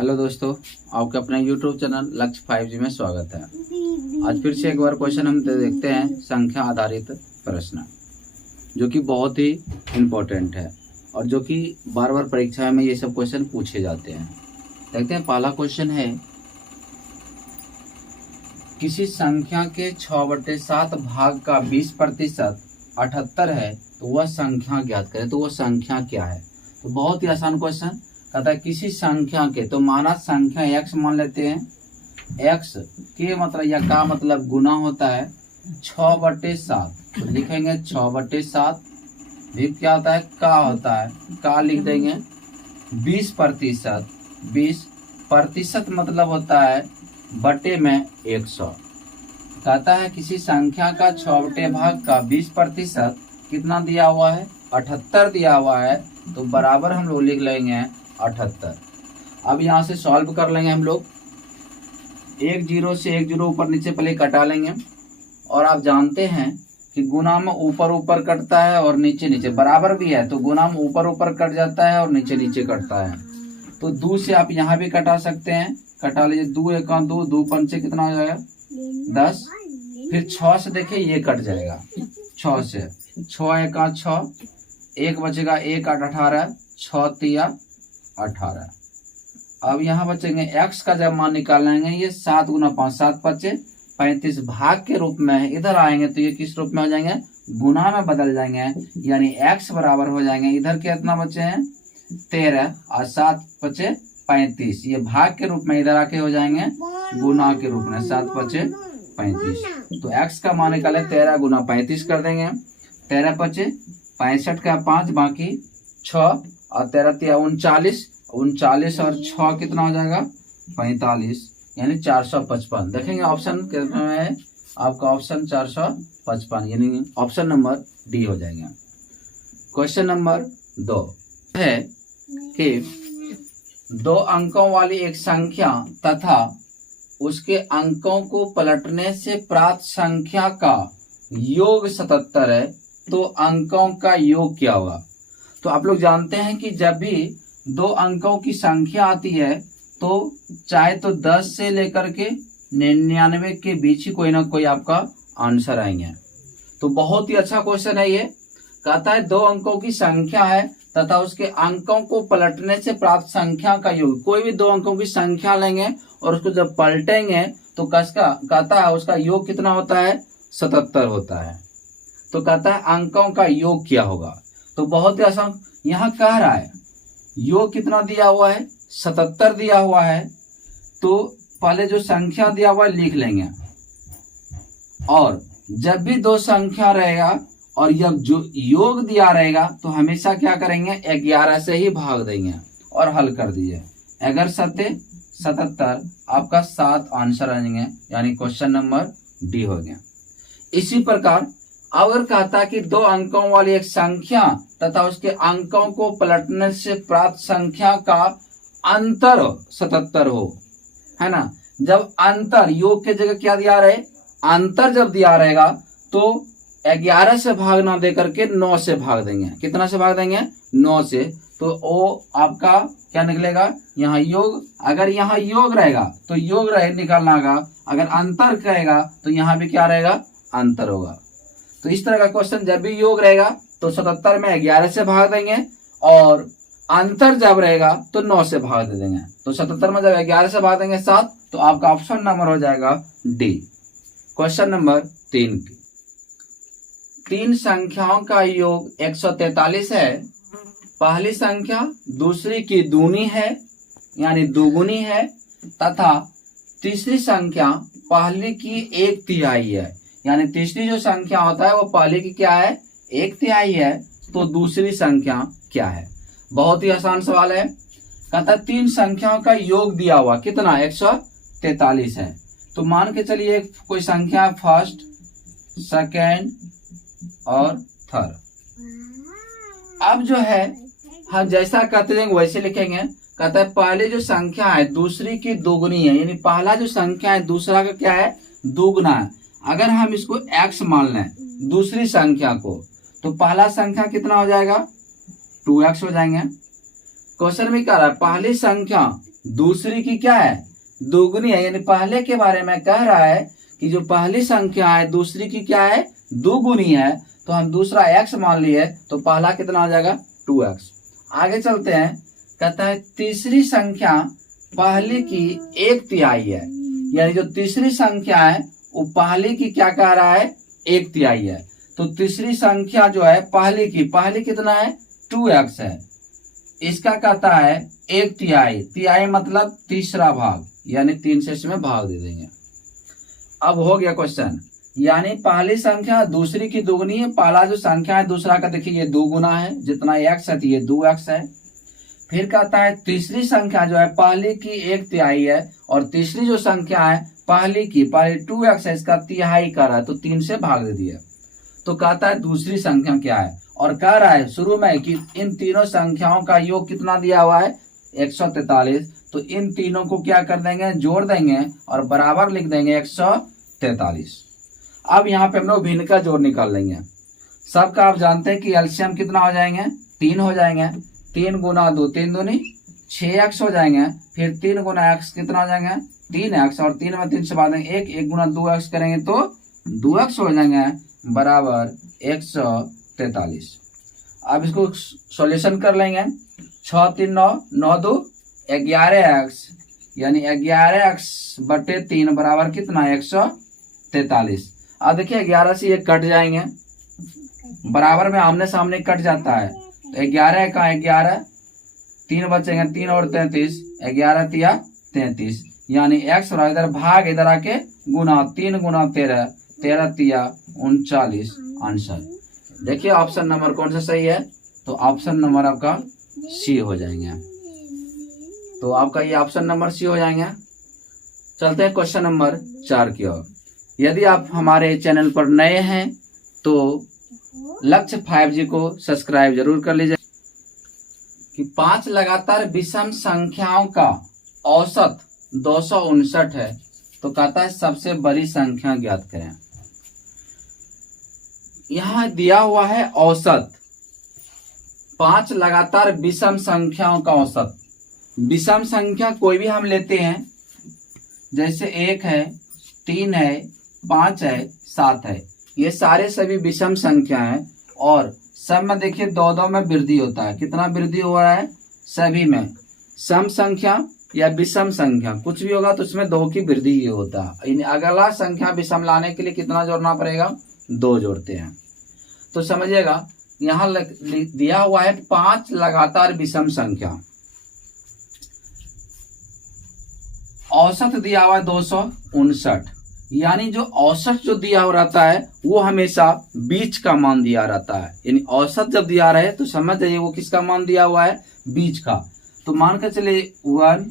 Hello दोस्तों, आपके अपने YouTube चैनल लक्ष्य 5G में स्वागत है। आज फिर से एक बार क्वेश्चन हम देखते हैं संख्या आधारित प्रश्न, जो कि बहुत ही इम्पोर्टेंट है और जो कि बार बार परीक्षा में ये सब क्वेश्चन पूछे जाते हैं। देखते हैं, पहला क्वेश्चन है, किसी संख्या के 6/7 भाग का 20% 78 है तो वह संख्या ज्ञात करें। तो वह संख्या क्या है? तो बहुत ही आसान क्वेश्चन। कहता है किसी संख्या के, तो माना संख्या x मान लेते हैं, x के मतलब या का मतलब गुना होता है 6/7, तो लिखेंगे 6/7। भी क्या होता है? का होता है, का लिख देंगे। 20% 20% मतलब होता है बटे में 100। कहता है किसी संख्या का 6 भाग का 20% कितना दिया हुआ है? 78 दिया हुआ है, तो बराबर हम लोग लिख लेंगे 78। अब यहाँ से सॉल्व कर लेंगे हम लोग। 1 0 से 1 0 ऊपर नीचे पहले कटा लेंगे। और आप जानते हैं कि गुना में ऊपर ऊपर कटता है और नीचे नीचे, बराबर भी है तो गुना में ऊपर ऊपर कट जाता है और नीचे नीचे कटता है। तो 2 से आप यहाँ भी कटा सकते हैं, कटा लीजिए। 2 1 2, 2 5 कितना हो जाएगा? 10। फिर 6 से देखिए ये कट जाएगा, 6 से 6 1 6, 1 बचेगा 1 8 18, 6 3 18। अब यहाँ बचेंगे x का जब मान निकालेंगे, ये 7 × 5 7 5 35 भाग के रूप में है। इधर आएंगे तो ये किस रूप में हो जाएंगे? गुना में बदल जाएंगे, यानी x बराबर हो जाएंगे। इधर कितना बचे हैं? 13 और 7 5 35, ये भाग के रूप में इधर आके हो जाएंगे गुना के रूप में, 7 5 35। तो x का मान निकाले 13 × 35 कर देंगे। 13 5 65 का 5 बाकी 6 और 13 3 39, 39 और 6 कितना हो जाएगा? 45, यानी 455। देखेंगे ऑप्शन कितना है आपका? ऑप्शन 455, यानी ऑप्शन नंबर डी हो जाएगा। क्वेश्चन नंबर 2 है कि 2 अंकों वाली एक संख्या तथा उसके अंकों को पलटने से प्राप्त संख्या का योग 77 है, तो अंकों का योग क्या होगा? तो आप लोग जानते हैं कि जब भी 2 अंकों की संख्या आती है तो चाहे तो 10 से लेकर के 99 के बीच ही कोई ना कोई आपका आंसर आएंगे। तो बहुत ही अच्छा क्वेश्चन है ये। कहता है 2 अंकों की संख्या है तथा उसके अंकों को पलटने से प्राप्त संख्या का योग। कोई भी 2 अंकों की संख्या लेंगे और उसको जब पलटेंगे तो कहता है उसका योग कितना होता है? 77 होता है। तो कहता है अंकों का योग क्या होगा? तो बहुत ही आसान, यहाँ कह रहा है योग कितना दिया हुआ है? 77 दिया हुआ है। तो पहले जो संख्या दिया हुआ है लिख लेंगे, और जब भी 2 संख्या रहेगा और जब जो योग दिया रहेगा तो हमेशा क्या करेंगे? 11 से ही भाग देंगे और हल कर दीजिए। अगर 77 आपका 7 आंसर आएंगे, यानी क्वेश्चन नंबर डी हो गया। इसी प्रकार अगर कहता कि 2 अंकों वाली एक संख्या तथा उसके अंकों को पलटने से प्राप्त संख्या का अंतर 77 हो, है ना? जब अंतर, योग के जगह क्या दिया रहे? अंतर जब दिया रहेगा तो 11 से भाग ना दे करके 9 से भाग देंगे। कितना से भाग देंगे? 9 से। तो वो आपका क्या निकलेगा? यहाँ योग। अगर यहाँ योग रहेगा तो योग रहे निकालना होगा, अगर अंतर कहेगा तो यहाँ भी क्या रहेगा? अंतर होगा। तो इस तरह का क्वेश्चन, जब भी योग रहेगा तो 77 में 11 से भाग देंगे, और अंतर जब रहेगा तो 9 से भाग दे देंगे। तो 77 में जब 11 से भाग देंगे 7, तो आपका ऑप्शन नंबर हो जाएगा डी। क्वेश्चन नंबर 3 संख्याओं का योग 143 है। पहली संख्या दूसरी की दूनी है, यानी दुगुनी है, तथा तीसरी संख्या पहली की 1/3 है। यानी तीसरी जो संख्या होता है वो पहले की क्या है? 1/3 है। तो दूसरी संख्या क्या है? बहुत ही आसान सवाल है। कहता है 3 संख्याओं का योग दिया हुआ कितना? 143 है। तो मान के चलिए कोई संख्या फर्स्ट, सेकेंड और थर्ड। अब जो है हम जैसा कहते हैं वैसे लिखेंगे। कहता है पहले जो संख्या है दूसरी की दोगुनी है, यानी पहला जो संख्या है दूसरा का क्या है? दोगुना है। अगर हम इसको x मान लें दूसरी संख्या को, तो पहला संख्या कितना हो जाएगा? 2x हो जाएंगे। क्वेश्चन में क्या रहा है? पहली संख्या दूसरी की क्या है, दोगुनी है। यानी पहले के बारे में कह रहा है कि जो पहली संख्या है दूसरी की क्या है, दोगुनी है। तो हम दूसरा x मान लिए तो पहला कितना हो जाएगा 2x। आगे चलते हैं, कहता है तीसरी संख्या पहले की 1/3 है। यानी जो तीसरी संख्या है वो पहले की क्या कह रहा है, 1/3 है। तो तीसरी संख्या जो है पहली कितना है 2x है, इसका कहता है 1/3। तिहाई मतलब तीसरा भाग, यानी 3 से इसमें भाग दे देंगे। अब हो गया क्वेश्चन, यानी पहली संख्या दूसरी की दोगुनी है। पहला जो संख्या है दूसरा का देखिए ये 2 गुना है, जितना x है तो ये 2x है। फिर कहता है तीसरी संख्या जो है पहली की 1/3 है, और तीसरी जो संख्या है पहली 2x है, इसका तिहाई कर रहा है तो 3 से भाग दे दिया। तो कहता है दूसरी संख्या क्या है, और कह रहा है शुरू में कि इन तीनों संख्याओं का योग कितना दिया हुआ है 143। तो इन तीनों को क्या कर देंगे, जोड़ देंगे और बराबर लिख देंगे 143। अब यहाँ पे हम लोग भिन्न का जोड़ निकाल लेंगे। सबका आप जानते हैं कि एलसीएम कितना हो जाएंगे, 3 हो जाएंगे। 3 गुना 2 3 दूनी 6x हो जाएंगे। फिर 3 गुना x कितना हो जाएंगे 3x, और 3 में 3 से बाद 1 गुना 2x करेंगे तो 2x हो जाएंगे बराबर 143। अब इसको सॉल्यूशन कर लेंगे। 6 3 9 9 2 11x, यानी 11x बटे 3 बराबर कितना 143। अब देखिए 11 से ये कट जाएंगे, बराबर में आमने सामने कट जाता है। तो 11 का 11, 3 बचेंगे 3 और 33, 11 तिया 33, यानी x और इधर भाग इधर आके गुना 3 गुना 13, 13 तिया 39 आंसर। देखिए ऑप्शन नंबर कौन सा सही है, तो ऑप्शन नंबर आपका सी हो जाएंगे। तो आपका ये ऑप्शन नंबर सी हो जाएंगे। चलते हैं क्वेश्चन नंबर 4 की ओर। यदि आप हमारे चैनल पर नए हैं तो लक्ष्य 5G को सब्सक्राइब जरूर कर लीजिए। कि 5 लगातार विषम संख्याओं का औसत 259 है, तो कहता है सबसे बड़ी संख्या ज्ञात करें। यहां दिया हुआ है औसत, 5 लगातार विषम संख्याओं का औसत। विषम संख्या कोई भी हम लेते हैं, जैसे 1 है, 3 है, 5 है, 7 है, ये सारे सभी विषम संख्या हैं। और सब में देखिए 2-2 में वृद्धि होता है। कितना वृद्धि हो रहा है सभी में। सम संख्या या विषम संख्या कुछ भी होगा तो उसमें 2 की वृद्धि ही होता है। अगला संख्या विषम लाने के लिए कितना जोड़ना पड़ेगा, 2 जोड़ते हैं। तो समझिएगा यहाँ दिया हुआ है 5 लगातार विषम संख्या, औसत दिया हुआ है 259। यानी जो औसत जो दिया हुआ रहता है वो हमेशा बीच का मान दिया रहता है। यानी औसत जब दिया रहे तो समझ जाइए वो किसका मान दिया हुआ है, बीच का। तो मान के चले 1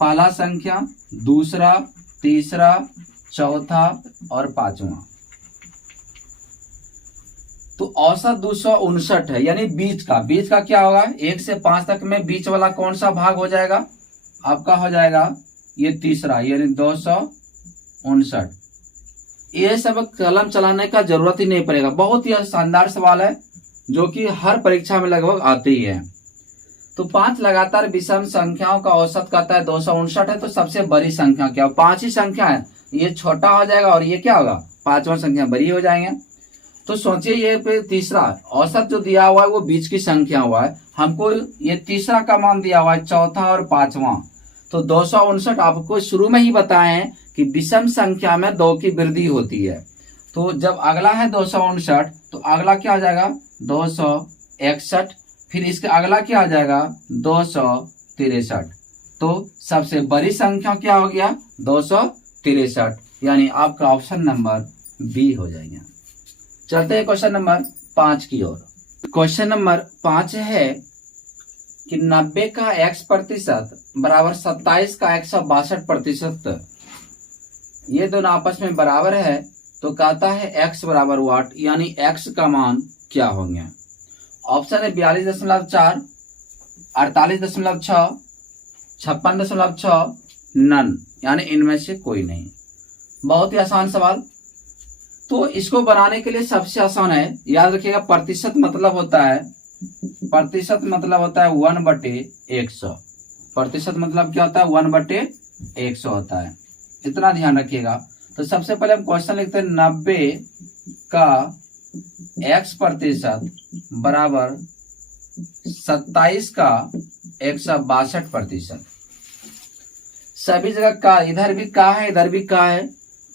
पहला संख्या, दूसरा, तीसरा, चौथा और 5वां। तो औसत 259 है, यानी बीच का। बीच का क्या होगा, 1 से 5 तक में बीच वाला कौन सा भाग हो जाएगा, आपका हो जाएगा ये तीसरा, यानी 259। ये सब कलम चलाने का जरूरत ही नहीं पड़ेगा। बहुत ही शानदार सवाल है जो कि हर परीक्षा में लगभग आते ही है। तो 5 लगातार विषम संख्याओं का औसत कहता है 259 है। तो सबसे बड़ी संख्या क्या, 5 ही संख्या है, ये छोटा हो जाएगा और ये क्या होगा 5वां संख्या बड़ी हो जाएंगे। तो सोचिए ये पे तीसरा औसत जो दिया हुआ है वो बीच की संख्या हुआ है, हमको ये तीसरा का मान दिया हुआ है, चौथा और 5वां। तो 259 आपको शुरू में ही बताए हैं कि विषम संख्या में 2 की वृद्धि होती है। तो जब अगला है 259 तो अगला क्या हो जाएगा 261, फिर इसके अगला क्या हो जाएगा 263। तो सबसे बड़ी संख्या क्या हो गया 263, यानी आपका ऑप्शन नंबर बी हो जाएगा। चलते हैं क्वेश्चन नंबर 5 की ओर। क्वेश्चन नंबर 5 है कि 90 का x% बराबर 27 का 162%, ये दोनों आपस में बराबर है। तो कहता है x बराबर वाट, यानी x का मान क्या होंगे। ऑप्शन है 42.4, 48.6, 56.6, नन, यानी इनमें से कोई नहीं। बहुत ही आसान सवाल। तो इसको बनाने के लिए सबसे आसान है, याद रखिएगा प्रतिशत मतलब होता है 1/100। प्रतिशत मतलब क्या होता है 1/100 होता है, इतना ध्यान रखिएगा। तो सबसे पहले हम क्वेश्चन लिखते हैं 90 का x% बराबर 27 का 162%। सभी जगह का, इधर भी का है इधर भी का है,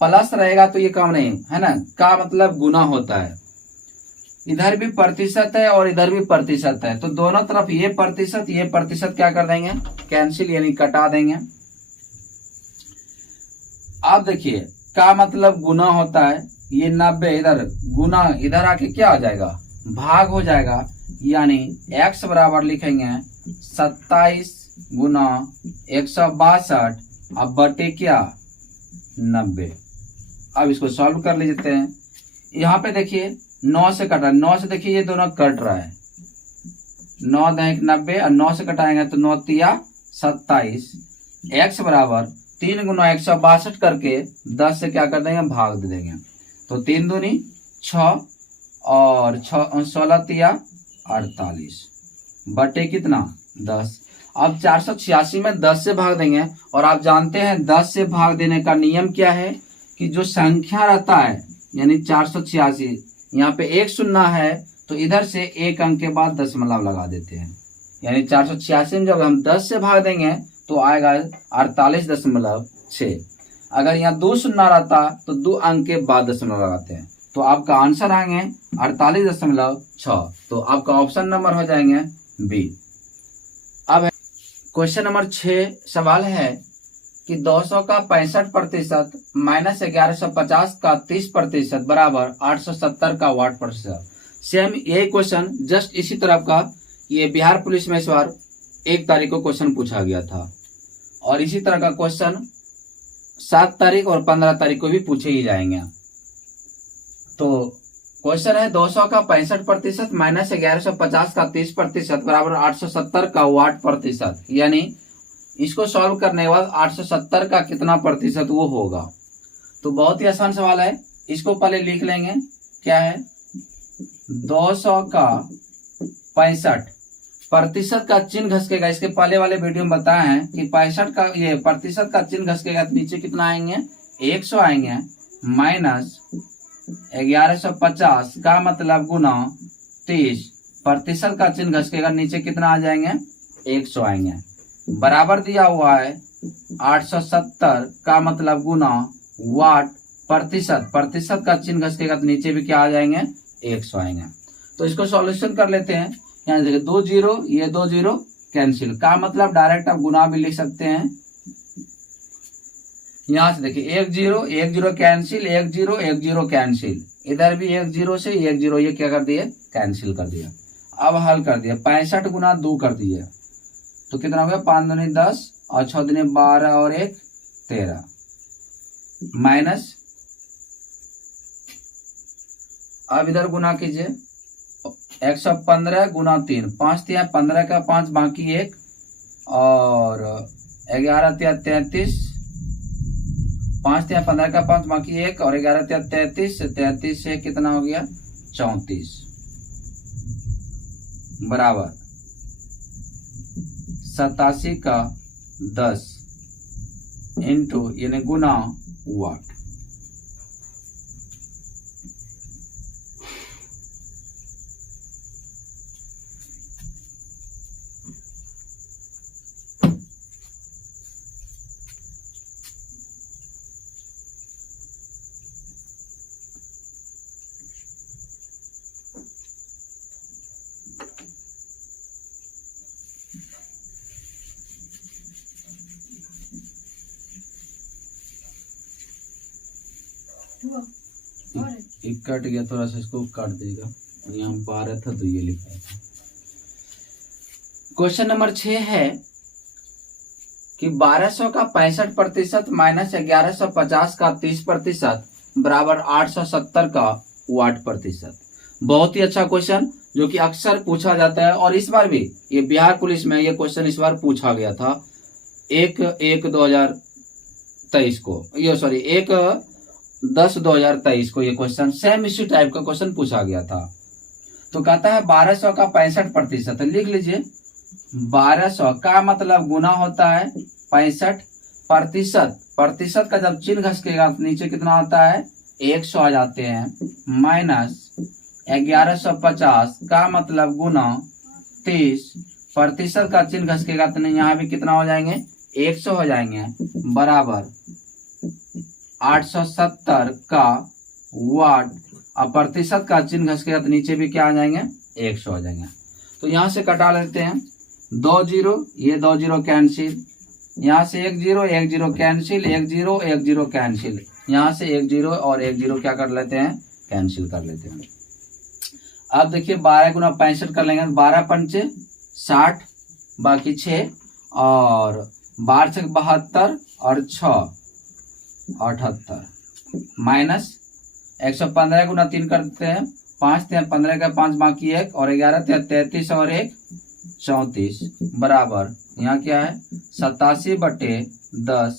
प्लस रहेगा तो ये काम नहीं है ना, का मतलब गुना होता है। इधर भी प्रतिशत है और इधर भी प्रतिशत है, तो दोनों तरफ ये प्रतिशत क्या कर देंगे, कैंसिल यानी कटा देंगे। अब देखिए का मतलब गुना होता है, ये 90 इधर गुना, इधर आके क्या हो जाएगा, भाग हो जाएगा, यानी x बराबर लिखेंगे 27 गुना 162 अब बटे क्या 90। अब इसको सॉल्व कर लेते हैं। यहाँ पे देखिए 9 से कटा, 9 से देखिए ये दोनों कट रहा है, 9 10 90 और 9 से कटाएंगे तो 9 तिया 27, x बराबर 3 गुना 162 करके 10 से क्या कर देंगे भाग दे देंगे, तो 3 दूनी 6 और 16 तिया 48 बटे कितना 10। अब 486 में 10 से भाग देंगे, और आप जानते हैं 10 से भाग देने का नियम क्या है कि जो संख्या रहता है यानी 486, यहाँ पे एक शून्य है तो इधर से एक अंक के बाद दशमलव लगा देते हैं, यानी 486 में जब हम 10 से भाग देंगे तो आएगा 48.6। अगर यहाँ 2 शून्य रहता तो 2 अंक के बाद दशमलव लगाते हैं, तो आपका आंसर आएंगे 48.6। तो आपका ऑप्शन नंबर हो जाएंगे बी। अब क्वेश्चन नंबर 6 सवाल है कि 200 का 65% माइनस 1150 का 30% बराबर 870 का वाट प्रतिशत। सेम यही क्वेश्चन जस्ट इसी तरह का ये बिहार पुलिस में इस बार 1 तारीख को क्वेश्चन पूछा गया था, और इसी तरह का क्वेश्चन 7 तारीख और 15 तारीख को भी पूछे ही जाएंगे। तो क्वेश्चन है 200 का 65% माइनस 1150 का 30% बराबर 870 का वाट प्रतिशत, यानी इसको सॉल्व करने के बाद 870 का कितना प्रतिशत वो होगा। तो बहुत ही आसान सवाल है, इसको पहले लिख लेंगे। क्या है 200 का 65% का चिन्ह घसकेगा, इसके पहले वाले वीडियो में बताया है कि 65 का ये प्रतिशत का चिन्ह घसकेगा तो नीचे कितना आएंगे 100 आएंगे, माइनस 1150 का मतलब गुना 30% का चिन्ह घसकेगा नीचे कितना आ जाएंगे 100 आएंगे, बराबर दिया हुआ है 870 का मतलब गुना वाट प्रतिशत का चिन्ह घसकेगा तो नीचे भी क्या आ जाएंगे 100 आएंगे। तो इसको सॉल्यूशन कर लेते हैं। यहाँ देखिए 2 0, ये 2 0 कैंसिल, का मतलब डायरेक्ट आप गुना भी लिख सकते हैं। यहाँ से देखिए 1 0 1 0 कैंसिल, 1 0 1 0 कैंसिल, इधर भी 1 0 से 1 0 ये क्या कर दिए कैंसिल कर दिया। अब हल कर दिया 65 गुना 2 कर दिए तो कितना हो गया 5 दूनी 10 और 6 दूनी 12 और 1 13, माइनस अब इधर गुना कीजिए 115 गुना 3, 5 तिया 15 का 5 बाकी 1 और 11 तिया 33, 5 तिया 15 का 5 बाकी 1 और 11 तिया 33, 33 से कितना हो गया 34 बराबर 87 का 10 इंटू यानी गुना वाट। कट गया थोड़ा सा, इसको काट देगा, यहाँ 12 था तो ये लिखा था। क्वेश्चन नंबर 6 है कि 1200 का 65% माइनस 1150 का 30% बराबर 870 का वाट प्रतिशत। बहुत ही अच्छा क्वेश्चन जो कि अक्सर पूछा जाता है, और इस बार भी ये बिहार पुलिस में ये क्वेश्चन इस बार पूछा गया था 1/10/2023 को, ये सॉरी 1/10/2023 को ये क्वेश्चन सेम इसी टाइप का क्वेश्चन पूछा गया था। तो कहता है 1200 का 65% लिख लीजिए 1200 का मतलब गुना होता है 65 प्रतिशत। प्रतिशत का जब चिन्ह घसकेगा तो नीचे कितना होता है 100 आ जाते हैं, माइनस 1150 का मतलब गुना 30 प्रतिशत का चिन्ह घसकेगा तो यहाँ भी कितना हो जाएंगे 100 हो जाएंगे, बराबर 870 का वाट। अब प्रतिशत का चिन्ह घसकेगा तो नीचे भी क्या आ जाएंगे 100 हो जाएंगे। तो यहाँ से कटा लेते हैं 2 जीरो, ये 2 जीरो कैंसिल, यहाँ से 1 zero 1 zero cancel, 1 zero 1 zero cancel, यहाँ से 1 जीरो और 1 जीरो क्या कर लेते हैं कैंसिल कर लेते हैं। अब देखिए 12 गुना 65 कर लेंगे, 12 पंचे 60 बाकी 6 और 12 से 72 और 6 78 माइनस 115 गुना 3 करते हैं 5 15 का 5 बाकी 1 और 11 33 और 1 34 बराबर यहाँ क्या है 87/10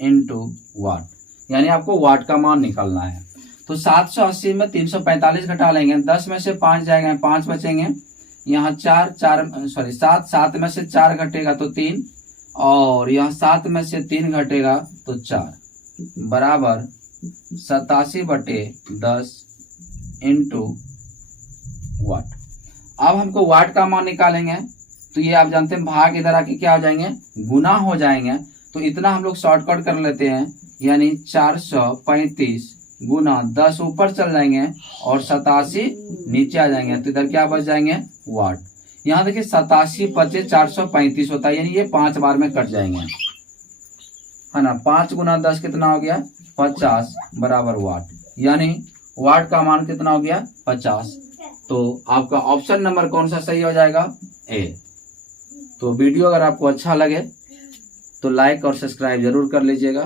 इंटू वाट, यानी आपको वाट का मान निकालना है। तो 780 में 345 घटा लेंगे, 10 में से 5 जाएगा 5 बचेंगे, यहाँ 7 7 में से 4 घटेगा तो 3 और यहाँ 7 में से 3 घटेगा तो 4 बराबर 87/10 इंटू वाट। अब हमको वाट का मान निकालेंगे तो ये आप जानते हैं भाग इधर आके क्या हो जाएंगे गुना हो जाएंगे। तो इतना हम लोग शॉर्टकट कर लेते हैं, यानी 435 गुना 10 ऊपर चल जाएंगे और 87 नीचे आ जाएंगे, तो इधर क्या बच जाएंगे वाट। यहाँ देखिए 87 पचे 435 होता है, यानी ये 5 बार में कट जाएंगे, है ना। 5 गुना 10 कितना हो गया 50 बराबर वाट, यानी वाट का मान कितना हो गया 50। तो आपका ऑप्शन नंबर कौन सा सही हो जाएगा ए। तो वीडियो अगर आपको अच्छा लगे तो लाइक और सब्सक्राइब जरूर कर लीजिएगा।